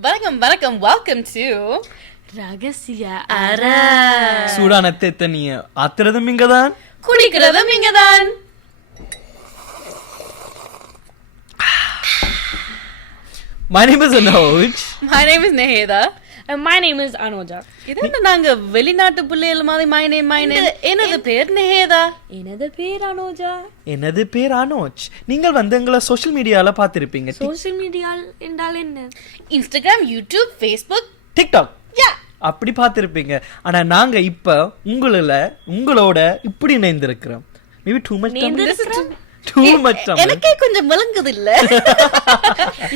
Welcome. Welcome to Ragasiya Arai. சூடான தண்ணிய ஆத்துறதும் இங்கதான், குடிக்கிறதும் இங்கதான். My name is Anuj. My name is Neheda. And my name is Anuja. இது நாங்க வெளிநாட்டு பிள்ளைகள் மாதிரி my name. எனது பேர் நெஹேதா. எனது பேர் அனுஜா. எனது பேர் அனுஜ். நீங்கள் எங்களை சோஷியல் மீடியால பார்த்திருப்பீங்க. சோஷியல் மீடியா என்றால் என்ன? Instagram, YouTube, Facebook, TikTok. Yeah. அப்படி பார்த்திருப்பீங்க. ஆனா நாங்க இப்ப உங்களோட இப்படி இணைந்திருக்கிறோம். Maybe too much time. Too much time. எனக்கே கொஞ்சம் விளங்குது இல்ல.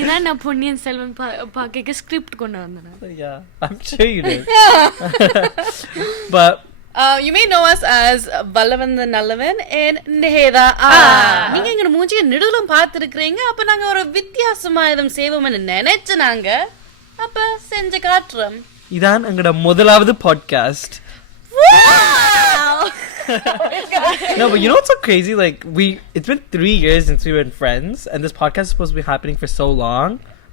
இதான் நான் பொன்னியின் செல்வன் பாக்க ஸ்கிரிப்ட் கொண்டு வந்தேன். Yeah, I'm sure you did. But you may know us as VALAVANTHENALAVAN and Neheda. நீங்க எங்க மூஞ்சிய நெடுலும் பார்த்திருக்கீங்க. அப்ப நாங்க ஒரு வித்தியாசமா இதம் செய்வோம்னு நினைச்சு நாங்க அப்ப செஞ்சு காட்டுறோம். இதான் எங்கட முதலாவது podcast. No, but you know what's so crazy? Like it's been 3 years since we were friends, and this podcast is supposed to be happening for so long,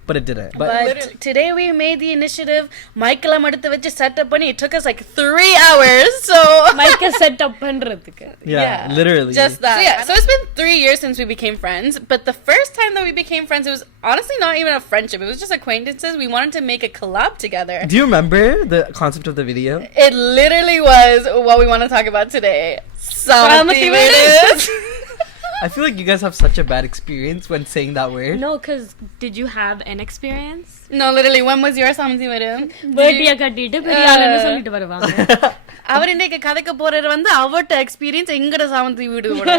but it didn't. But today we made the initiative. Michael amaduthu vechi set up panni. It took us like 3 hours. So Michael set up பண்றதுக்கு. Yeah, literally. Just that. So it's been 3 years since we became friends. But the first time that we became friends, it was honestly not even a friendship. It was just acquaintances. We wanted to make a collab together. Do you remember the concept of the video? It literally was what we want to talk about today. Samati videos. I feel like you guys have such a bad experience when saying that word. No, because did you have an experience? No, literally, when was your Samati video? Birthday கட்டிட்டு பெரிய ஆளுன்னு சொல்லிட்டு வருவாங்க. அவர் இன்னைக்கு கதைக்க போறது அவட்ட experience எங்கட சாமந்தி வீடியோட.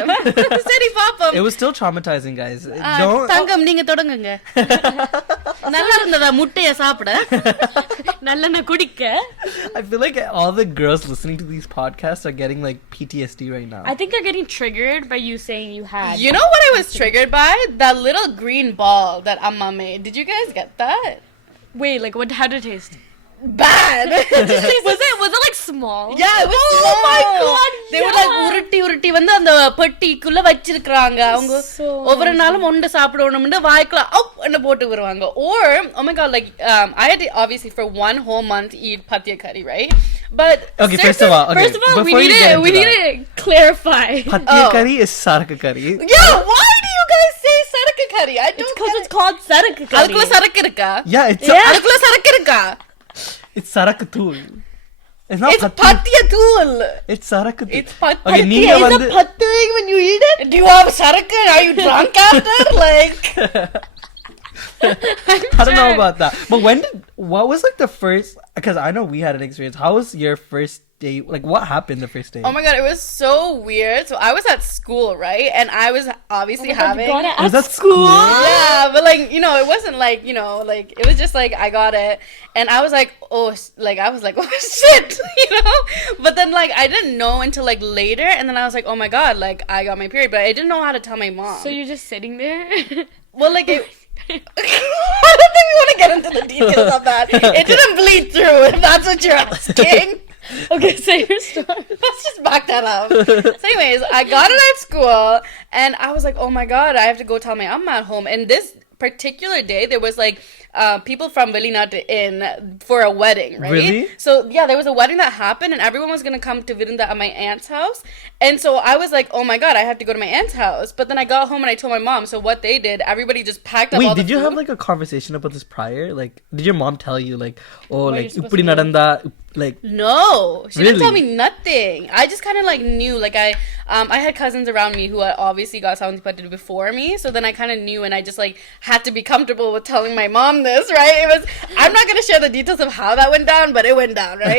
சரி பாப்போம். It was still traumatizing, guys. தங்கம் நீங்க தொடங்குங்க. நல்லா இருந்ததா முட்டைய சாப்பிட, நல்லெண்ண குடிக்க. I feel like all the girls listening to these podcasts are getting like PTSD right now. I think they're getting triggered by you saying you had. You know what I was triggered by? That little green ball that Amma made. Did you guys get that? Wait, like how did it taste? Bad. was it like small? Yeah, it was small. Oh my god. They were like உருட்டி வந்து அந்த பெட்டிக்குள்ள வச்சிருக்காங்க. அவங்க ஒவ்வொரு நாளும் ஒன்று சாப்பிடணும்னு வாய்க்குள்ள அப்னு போட்டு வருவாங்க. Or oh my god, like I had to obviously for 1 whole month eat patya curry, right? But okay, first of all, we need to clarify. Patya curry is sarak curry. Yeah, why do you guys say sarak curry? I don't. It's called sarak curry. அதுக்குள்ள சரக்கு இருக்கா? Yeah, அதுக்குள்ள சரக்கு இருக்கா? It's sarak tool. It's patya tool. It's sarak tool. It's patya. Okay, நீங்க வந்து patya when you eat it? Do you have sarak? Are you drunk after? Like I don't know about that. But what was like the first, because I know we had an experience. How was your first day? Like what happened the first day? Oh my god, it was so weird. So I was at school, right? And I was obviously having was that school? Yeah, but like, you know, it wasn't like, you know, like it was just like I got it and I was like, oh shit, you know? But then like I didn't know until like later, and then I was like, oh my god, like I got my period, but I didn't know how to tell my mom. So you're just sitting there? Well, like I don't think we want to get into the details of that. It didn't bleed through, if that's what you're asking. Okay, say your story. Let's just back that up. So anyways, I got it at school and I was like, oh my god, I have to go tell my amma at home. And this particular day there was like people from Velinatu in for a wedding, right? Really? So yeah, there was a wedding that happened and everyone was going to come to Virinda at my aunt's house. And so I was like, oh my god, I have to go to my aunt's house. But then I got home and I told my mom. So what they did, everybody just packed up all the food. Wait, did you have like a conversation about this prior? Like did your mom tell you like, oh, like ippadi nadanda, like no, she really? didn't tell me nothing. I just kind of like knew, like I had cousins around me who had obviously got Savanthi before me, so then I kind of knew and I just like had to be comfortable with telling my mom this, right? It was, I'm not going to share the details of how that went down, but it went down, right?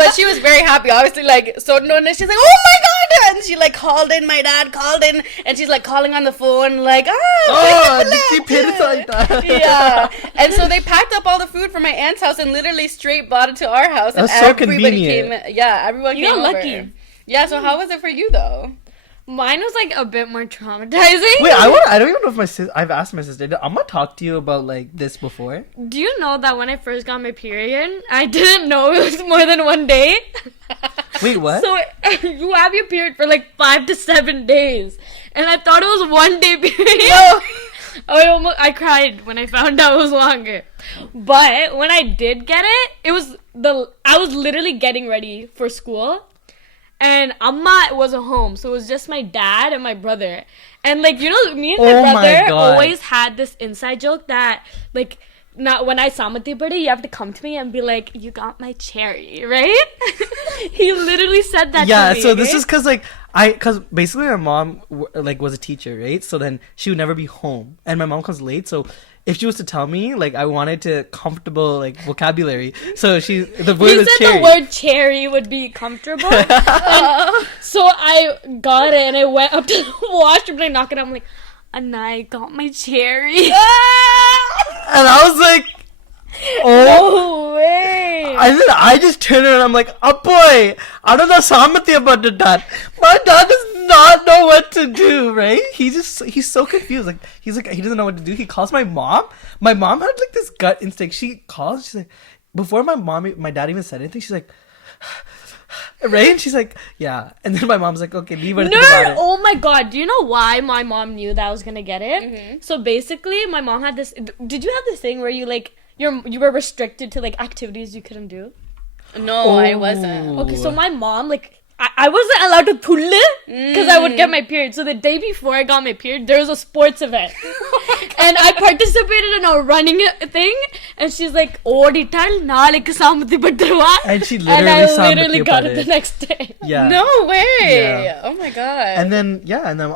But she was very happy, obviously, like, so no, she's like, oh my god, and she like called in, my dad called in, and she's like calling on the phone, like, yeah. And so they packed up all the food from my aunt's house and literally straight brought it to our house. That's and so everybody convenient. Everyone you came got over. lucky. Yeah, so how was it for you though? Mine was like a bit more traumatizing. Wait, I don't even know if my sister, I've asked my sister, I'm gonna talk to you about like this before. Do you know that when I first got my period, I didn't know it was more than 1 day? Wait, what? So you have your period for like 5 to 7 days, and I thought it was 1 day period. No. I cried when I found out it was longer. But when I did get it, I was literally getting ready for school. And Amma wasn't home, so it was just my dad and my brother. And like, you know, me and my brother always had this inside joke that like, not when I samati pade, you have to come to me and be like, you got my cherry, right? He literally said that to me. So this is because basically my mom like was a teacher, right? So then she would never be home, and my mom comes late, so if she was to tell me, like, I wanted to comfortable, like, vocabulary. So the word was cherry. The word cherry would be comfortable. So I got it, and I went up to the washroom, and I knocked it out. I'm like, Anna, I got my cherry. And I was like, oh. No way. And then I just turned around and I'm like, oh boy, I don't know samati about that. My dad does not know what to do, right? He's so confused. Like, he doesn't know what to do. He calls my mom. My mom had like this gut instinct. She calls, she's like, before my dad even said anything, she's like, right? And she's like, yeah. And then my mom's like, okay, leave her to think about it. Oh my god, do you know why my mom knew that I was gonna get it? Mm-hmm. So basically, my mom had this, did you have this thing where you like, you were restricted to like activities you couldn't do? No, I wasn't. Okay, so my mom, like, I wasn't allowed to thulle because I would get my period. So the day before I got my period, there was a sports event. And I participated in a running thing. And she's like, Odital, naalekku samadhi padruva. And she literally got it the next day. Yeah. No way. Yeah. Oh my god. And then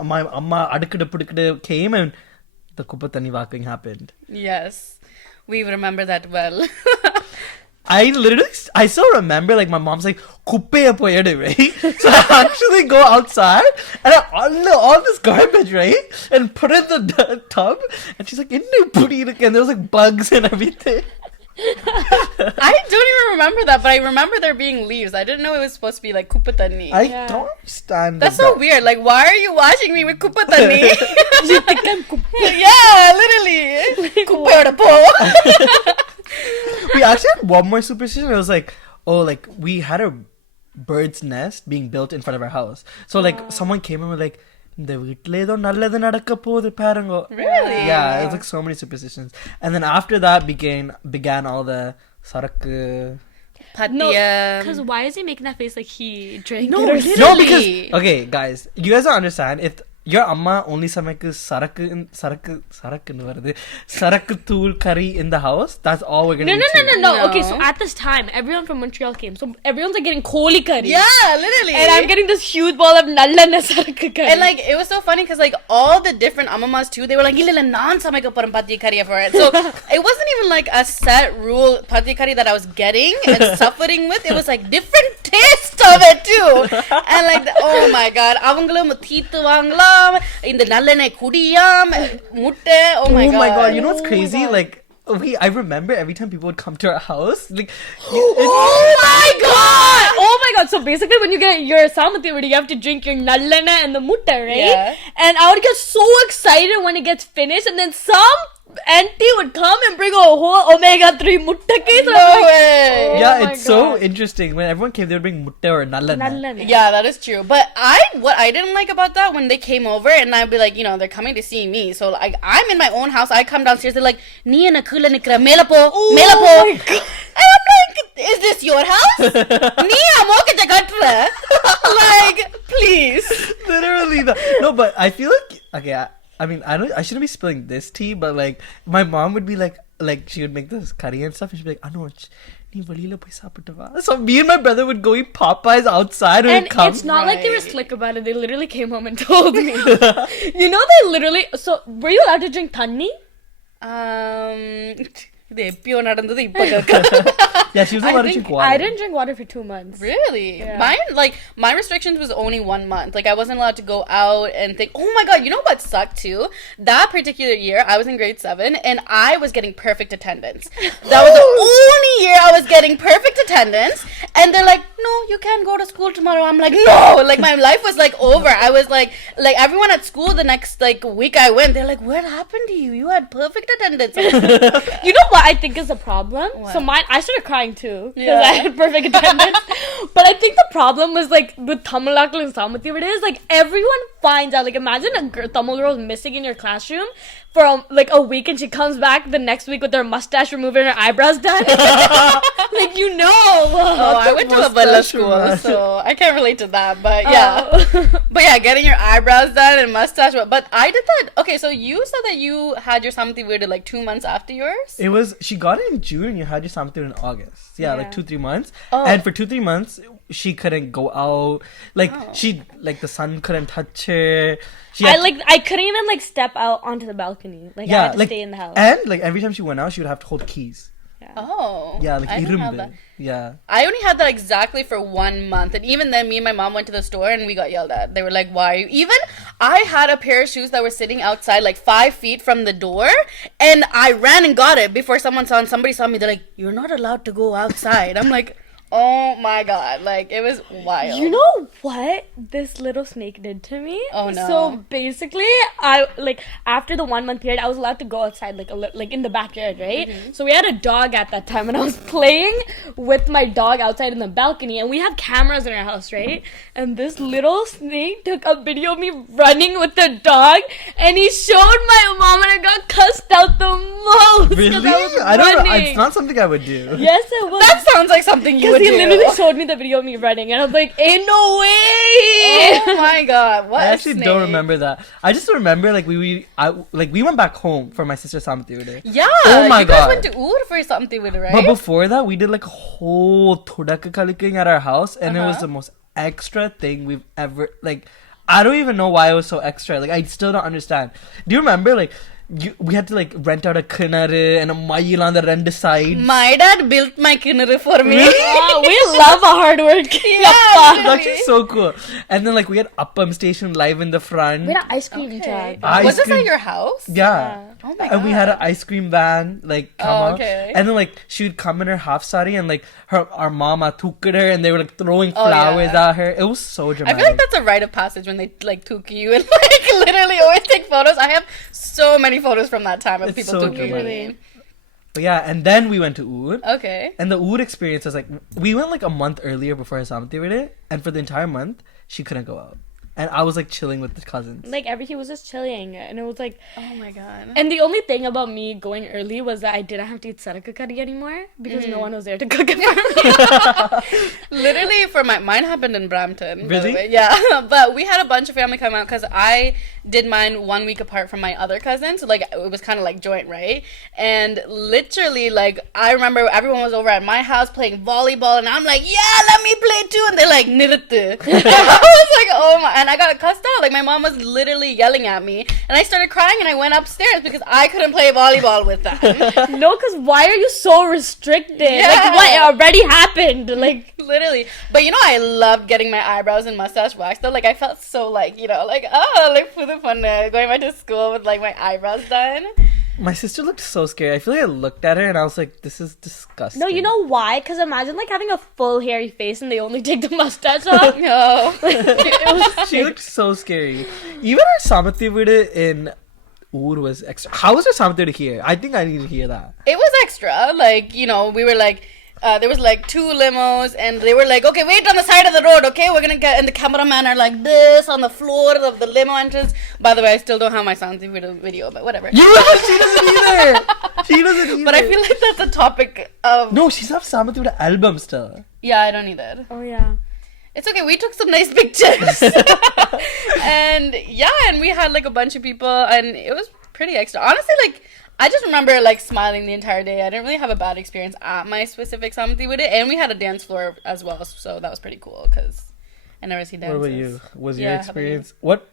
my amma adukkudu came and the kupatani walking happened. Yes. We remember that well. I still remember, like, my mom's like, kuppeya poyedu, right? So I actually go outside and I unload all this garbage, right? And put it in the tub. And she's like, innu pudi irukku, and there was like bugs and everything. I don't even remember that, but I remember there being leaves. I didn't know it was supposed to be like kupatani. I don't understand. That's so weird. Like, why are you washing me with kupatani? Yeah, literally. Kuppeyoda po. We actually had one more superstition. It was like, oh, like, we had a bird's nest being built in front of our house. So like someone came and was like, இந்த வீட்ல ஏதோ நல்லது நடக்க போகுது பாருங்க. Really? Yeah, it's like so many superstitions. And then after that began all the sarakku. No, because why is he making that face like he drank No, it? No, because okay, guys, you guys don't understand. If your amma only சமைக்கு சரக்குன்னு வருது சரக்கு தூள் curry in the house, that's all we're gonna eat. No. Okay, so at this time, everyone from Montreal came. So everyone's like getting koli curry. Yeah, literally. And I'm getting this huge bowl of nallanna sarakku curry. And like, it was so funny because like all the different ammamas too, they were like, illa naan samaikka poram patti curry for it. So it wasn't even like a set rule patti curry that I was getting and suffering with. It was like different tastes of it too. And like, oh my god, avangalum teethu vaangala இந்த நல்லெண்ணெய் குடியாம் முட்டை. Oh my god, you know what's crazy? Like, I remember every time people would come to our house, like, oh my god, so basically when you get your samati video, you have to drink your nallanna and the mutta, right? Yeah. And I would get so excited when it gets finished, and then some auntie would come and bring a whole omega-3 mutta case. No way. Yeah, it's so interesting. When everyone came, they would bring mutta or nallanna. Yeah, that is true. But what I didn't like about that, when they came over and I'd be like, you know, they're coming to see me. So like, I'm in my own house. I come downstairs. They're like, nee enna kula nikra mela po. And I'm like, is this your house? Nee amokita katra. Like, please. Literally. No, but I feel like, okay, I mean, I shouldn't be spilling this tea, but like, my mom would be like she would make this curry and stuff, and she'd be like, Anuj, nee valila poi saapittu va. So me and my brother would go eat Popeyes outside when it comes. It's not like they were slick about it. They literally came home and told me. You know, they literally. So, were you allowed to drink tanni? இது எப்பயோ நடந்தது இப்ப Yeah, she was allowed to drink water. I didn't drink water for 2 months. Really? Yeah. My restrictions was only 1 month. Like, I wasn't allowed to go out and think, oh my god, you know what sucked too? That particular year, I was in grade 7 and I was getting perfect attendance. That was the only year I was getting perfect attendance. And they're like, no, you can't go to school tomorrow. I'm like, no! Like, my life was like over. I was like everyone at school the next like week I went, they're like, what happened to you? You had perfect attendance. You know why what I think is the problem? What? So I started crying too because Yeah. I had perfect attendance. But I think the problem was like with Tamilakal and Samathiya, it is like everyone finds out. Like imagine a Tamil girl is missing in your classroom for like a week and she comes back the next week with her mustache removed and her eyebrows done. Like you know. Oh, I went to a Valla mustache school, removal. so I can't relate to that. But yeah, but yeah, getting your eyebrows done and mustache. But I did that. Okay, so you said that you had your Samati Veedu like 2 months after yours. It was, she got it in June and you had your something in August. Yeah, like Yeah. 2-3 months. Oh. And for 2-3 months, she couldn't go out. Like, Oh. she, like, the sun couldn't touch her. She had I couldn't even like step out onto the balcony. Like I yeah, had to like, stay in the house. and, like, every time she went out, she would have to hold keys. Oh. Yeah, like, I didn't have that. irumbe. Yeah. I only had that exactly for 1 month, and even then, me and my mom went to the store and we got yelled at. They were like, "Why are you?" Even I had a pair of shoes that were sitting outside, like 5 feet from the door, and I ran and got it before someone saw. And somebody saw me. They're like, "You're not allowed to go outside." I'm like, "Oh my god!" Like it was wild. You know what this little snake did to me? Oh, no. So basically, I like after the 1 month period, I was allowed to go outside like in the backyard, right? Mm-hmm. So we had a dog at that time, and I was playing with my dog outside in the balcony, and we have cameras in our house, right? And this little snake took a video of me running with the dog, and he showed my mom, and I got cussed out the most. 'cause Really? I was I don't know. running. It's not something I would do. Yes, it was. That sounds like something you would Because he do. literally showed me the video of me running, and I was like, "Ain't no way!" Oh my god! What? I a actually don't snake. remember that. I just remember like we went back home for my sister's Samati Veedu. Yeah. Oh my you guys God. went to Oor for something with it, right? But before that, we did like a whole Thodaka Kaliking at our house, and it was Uh-huh. the most extra thing we've ever like. I don't even know why it was so extra. Like I still don't understand. Do you remember like we had to like rent out a kinaru and a mayil on the render side? My dad built my kinner for me. Oh, we love a hard work. Yeah, It's actually so cool. And then like we had Appam Station live in the front. We had an ice cream truck. Ice Was this cream- at your house? Yeah. Oh my And we had an God. ice cream van like come Oh, out. okay. And then like she would come in her half sari and like our mama took her and they were like throwing Oh, flowers yeah. at her. It was so I dramatic. feel like that's a rite of passage when they like took you and like literally always take photos. I have so many photos from that time of It's people so took dramatic. me. But yeah, and then we went to Oud. Okay. And the Oud experience was like we went like a month earlier before her Samati Veedu, and for the entire month she couldn't go out. And I was like chilling with the cousins. Like he was just chilling, and it was like. Oh my god. And the only thing about me going early was that I didn't have to eat saraka curry anymore because no one was there to cook it for me. Literally, for mine happened in Brampton. by the Really? way. Yeah, but we had a bunch of family come out because I did mine 1 week apart from my other cousin, so like it was kind of like joint, right? And literally, like I remember everyone was over at my house playing volleyball, and I'm like, yeah, let me play too, and they're like, niruttu. I was like, oh my, and I got cussed out. Like my mom was literally yelling at me, and I started crying, and I went upstairs because I couldn't play volleyball with them. No, because why are you so restricted? Yeah. Like what already happened? Like Literally. But you know, I loved getting my eyebrows and mustache waxed though. Like I felt so like, you know, like oh, like for the fun going back to school with like my eyebrows done. My sister looked so scary. I feel like I looked at her and I was like, this is disgusting. no, you know why? Because imagine like having a full hairy face and they only take the mustache off. No. It was She looked so scary. Even our Samati Veedu in Oud was extra. How was our Samati Veedu here? I think I need to hear that. It was extra. Like, you know, we were like there was like 2 limos and they were like, okay, wait on the side of the road, okay? We're gonna get, and the cameraman are like this on the floor of the limo entrance. By the way, I still don't have my Santi video, but whatever. She doesn't either. She doesn't either. But I feel like that's a topic of... No, she's have Samati Veedu album still. Yeah, I don't either. Oh yeah. It's okay, we took some nice pictures. And yeah, and we had like a bunch of people and it was pretty extra. Honestly, like, I just remember like smiling the entire day. I didn't really have a bad experience at my specific Samati with it. And we had a dance floor as well, so that was pretty cool because I never see dances. What about you? Was Yeah, your how about you? experience... What?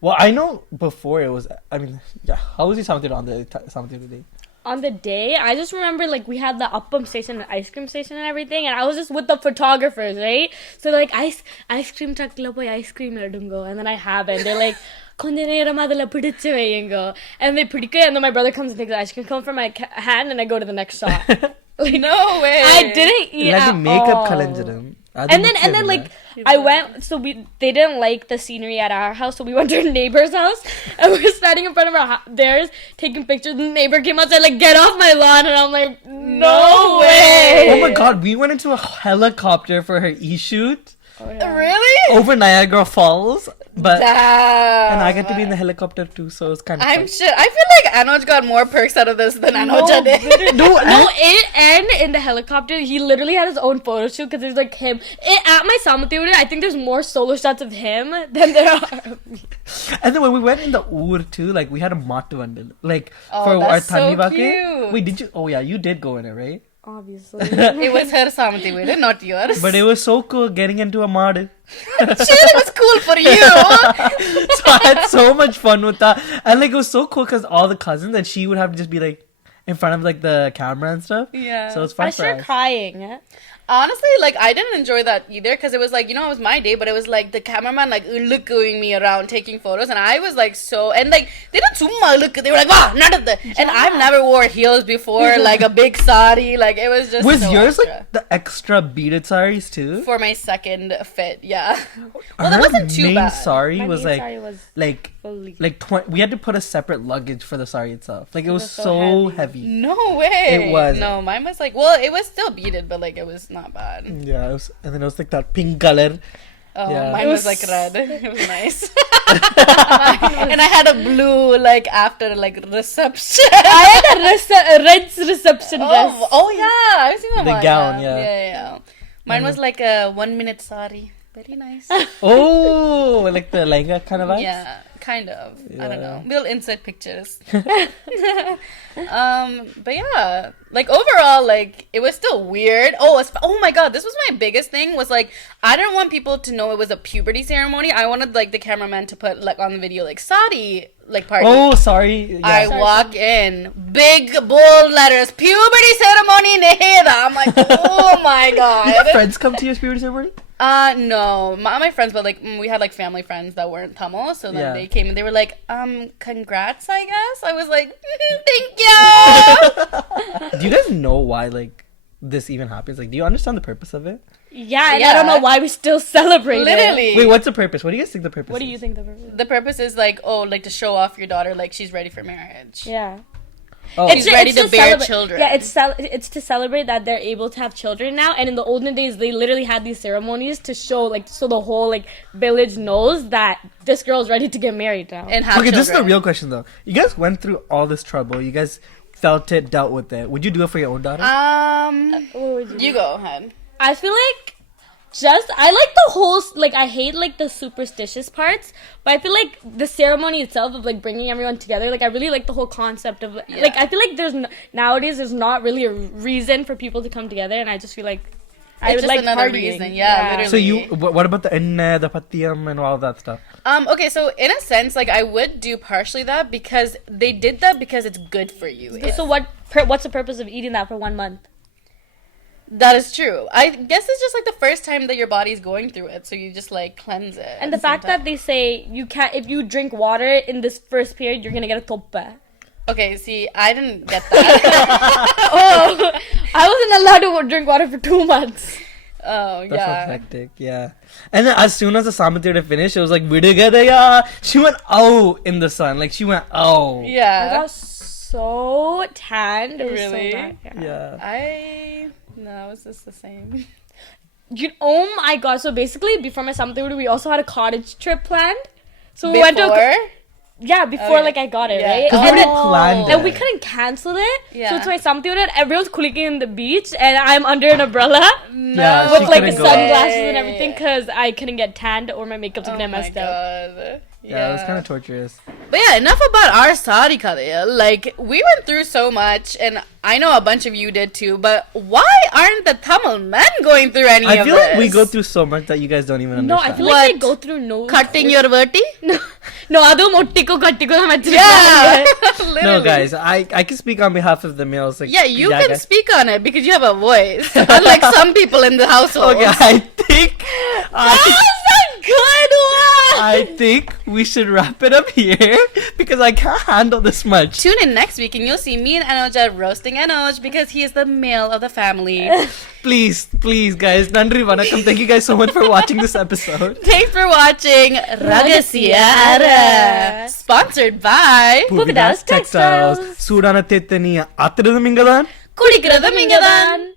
Well, I know before it was... I mean, yeah. How was your Samati Veedu on the Samati Veedu day? On the day, I just remember like we had the Appam station and ice cream station and everything, and I was just with the photographers, right? So like ice cream truck la poi ice cream edungo, and then I have it. And they're like, konja neram adala pidichu veingo, and they pidikku, and then my brother comes and takes the ice cream cone from my hand, and I go to the next shop. Like No way. I didn't eat Let at the makeup all. kalanjaram. And then like I went, so they didn't like the scenery at our house, so we went to our neighbor's house and we were standing in front of theirs taking pictures. The neighbor came out and said like, get off my lawn, and I'm like, no way. Oh my god, we went into a helicopter for her e-shoot. Oh, yeah. Really? Over Niagara Falls, but Damn. and I got to be in the helicopter too, so it's kind of. I'm shit. I feel like Anuj got more perks out of this than Anuj did. And in the helicopter, he literally had his own photo shoot because there's like him. At my Samathiudu, I think there's more solo shots of him than there are. And then when we went in the Ur too, like we had a matu vandal, like Oh, for our that's so Thanivake. cute. Wait, did you? Oh yeah, you did go in it, right? Obviously. It was her Samati video, not yours. But it was so cool getting into a mod. Shit, it was cool for you. So I had so much fun with that, and like it was so cool because all the cousins and she would have to just be like in front of like the camera and stuff. Yeah. So it's fun I for started us. crying. Honestly, like, I didn't enjoy that either because it was like, you know, it was my day, but it was like the cameraman like looking me around taking photos, and I was like so, and like they didn't summa look, they were like, wow, none of the, and I've never wore heels before, like a big sari, like it was just. Was so yours extra. like the extra beaded saris too? For my second fit, yeah. Well, Her that wasn't too main bad. sari My was main like sari was like fully. we had to put a separate luggage for the sari itself. Like it was was so so heavy. heavy. No way. It was. No, mine was like, well, it was still beaded, but like it was not bad. Yeah, it was, and then it was like that pink color. Oh, Yeah. mine It was was- like red. It was nice. And I had a blue like after like reception. I had a red reception dress. Oh yeah, I've seen that The one. gown, Yeah. Mine was like a 1 minute sari. Very nice. Oh, like the lehenga kind of vibes. Yeah, kind of. I don't Yeah. know. We'll insert pictures. But yeah, like overall, like it was still weird. Oh my god, this was my biggest thing. Was like I didn't want people to know it was a puberty ceremony. I wanted like the cameraman to put like on the video like sari like party. Oh, sorry. Yeah. I walk in, big bold letters, puberty ceremony neheda. I'm like, oh my Did your god. friends come to your puberty ceremony? No, my friends, but like we had like family friends that weren't Tamil, so then Yeah. they came and they were like, congrats, I guess. I was like, thank you. Do you guys know why like this even happens? Like, do you understand the purpose of it? Yeah, and Yeah. I don't know why we still celebrate it. Literally. Wait, what's the purpose? What do you guys think the purpose? What do is? you think the purpose? The purpose is like, like to show off your daughter, like she's ready for marriage. Yeah. Oh, She's ready to bear celebrate- children. Yeah, it's to celebrate that they're able to have children now. And in the olden days, they literally had these ceremonies to show, like, so the whole like village knows that this girl's ready to get married now. And have okay, children. this is the real question though. You guys went through all this trouble. You guys felt it, dealt with it. Would you do it for your own daughter? What would You go ahead. I feel like I like the whole, like, I hate, like, the superstitious parts, but I feel like the ceremony itself of, like, bringing everyone together, like, I really like the whole concept of, Yeah. like, I feel like nowadays there's not really a reason for people to come together, and I just feel like I It's would just like another partying. reason, yeah, literally. So you, what about the inne, the patiyam, and all that stuff? Okay, so in a sense, like I would do partially that because they did that because it's good for you. So what's the purpose of eating that for 1 month? That is true. I guess it's just like the first time that your body's going through it, so you just like cleanse it. And the fact that they say you can't, if you drink water in this first period, you're gonna get a toppe. Okay, see, I didn't get that. Oh, I wasn't allowed to drink water for 2 months. Oh, That's yeah. hectic, yeah. And then as soon as the Samatira finished, it was like, "Vidigaya." She went out in the sun. Like, she went out. I Yeah. got so tanned. It was Really? so bad. Yeah. No, it was just the same. Oh my god! So basically, before my summer we also had a cottage trip planned. So we Before? went to before Okay. like I got it Yeah. right, 'Cause we and then already planned and we it. couldn't cancel it. Yeah. So it's my summer everyone's clicking in the beach, and I'm under an umbrella Yeah, with she like couldn't go. sunglasses and everything because I couldn't get tanned or my makeup's Oh gonna get my messed up. god. Yeah, it was kind of torturous. But yeah, enough about our Saudi Kadaya. Like, we went through so much, and I know a bunch of you did too, but why aren't the Tamil men going through any I of feel this? like we go through so much that you guys don't even No, understand. I feel like they What? go through no Cutting your verti? no, adum ottiko kattiko Yeah. Literally. No, guys, I can speak on behalf of the males. Like, Yeah, you can guys. speak on it because you have a voice. Unlike some people in the household. Okay, I think. That was a good one! I think we should wrap it up here because I can't handle this much. Tune in next week and you'll see me and Anuja roasting Anuj because he is the male of the family. Please, guys. Nandri Vanakkam. Thank you guys so much for watching this episode. Thanks for watching Ragasiya Arai. Sponsored by Puberty Textiles. Sudana Tetaniya. Atradam ingadan. Kudikiradam ingadan.